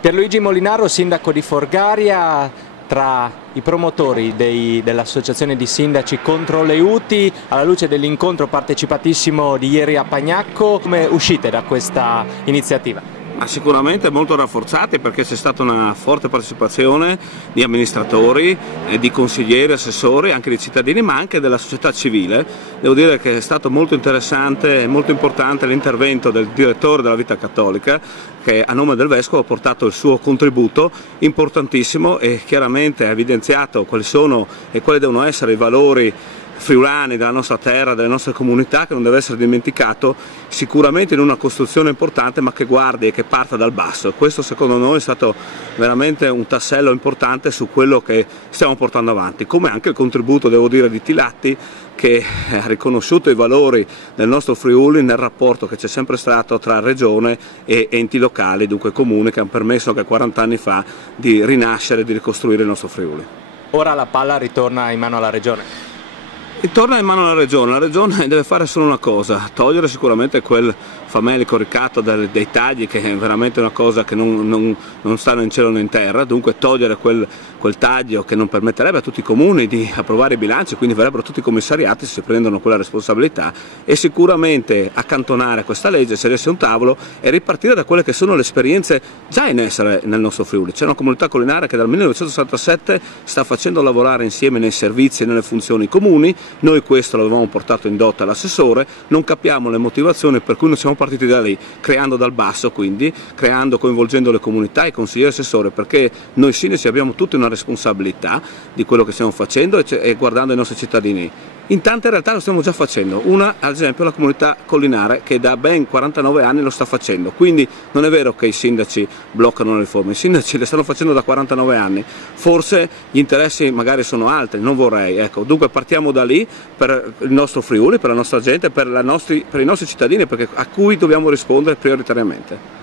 Pierluigi Molinaro, sindaco di Forgaria, tra i promotori dell'associazione di sindaci contro le UTI, alla luce dell'incontro partecipatissimo di ieri a Pagnacco, come uscite da questa iniziativa? Sicuramente molto rafforzati, perché c'è stata una forte partecipazione di amministratori, di consiglieri, assessori, anche di cittadini, ma anche della società civile. Devo dire che è stato molto interessante e molto importante l'intervento del direttore della Vita Cattolica, che a nome del Vescovo ha portato il suo contributo importantissimo e chiaramente ha evidenziato quali sono e quali devono essere i valori friulani della nostra terra, delle nostre comunità, che non deve essere dimenticato sicuramente in una costruzione importante, ma che guardi e che parta dal basso. Questo secondo noi è stato veramente un tassello importante su quello che stiamo portando avanti, come anche il contributo, devo dire, di Tilatti, che ha riconosciuto i valori del nostro Friuli nel rapporto che c'è sempre stato tra regione e enti locali, dunque comuni, che hanno permesso che 40 anni fa di rinascere e di ricostruire il nostro Friuli. Ora la palla ritorna in mano alla regione. Torna in mano alla regione deve fare solo una cosa: togliere sicuramente quel famelico ricatto dei tagli, che è veramente una cosa che non sta né in cielo né in terra, dunque togliere quel taglio che non permetterebbe a tutti i comuni di approvare i bilanci, quindi verrebbero tutti commissariati se si prendono quella responsabilità, e sicuramente accantonare questa legge, sedersi a un tavolo e ripartire da quelle che sono le esperienze già in essere nel nostro Friuli. C'è una comunità collinare che dal 1967 sta facendo lavorare insieme nei servizi e nelle funzioni comuni. Noi questo l'avevamo portato in dote all'assessore, non capiamo le motivazioni per cui non siamo partiti da lì, creando dal basso, quindi coinvolgendo le comunità, i consiglieri assessori, perché noi sindaci abbiamo tutta una responsabilità di quello che stiamo facendo e guardando i nostri cittadini. In tante realtà lo stiamo già facendo, una ad esempio la comunità collinare, che da ben 49 anni lo sta facendo, quindi non è vero che i sindaci bloccano le riforme, i sindaci le stanno facendo da 49 anni, forse gli interessi magari sono altri, non vorrei, ecco. Dunque partiamo da lì per il nostro Friuli, per la nostra gente, per i nostri cittadini, a cui dobbiamo rispondere prioritariamente.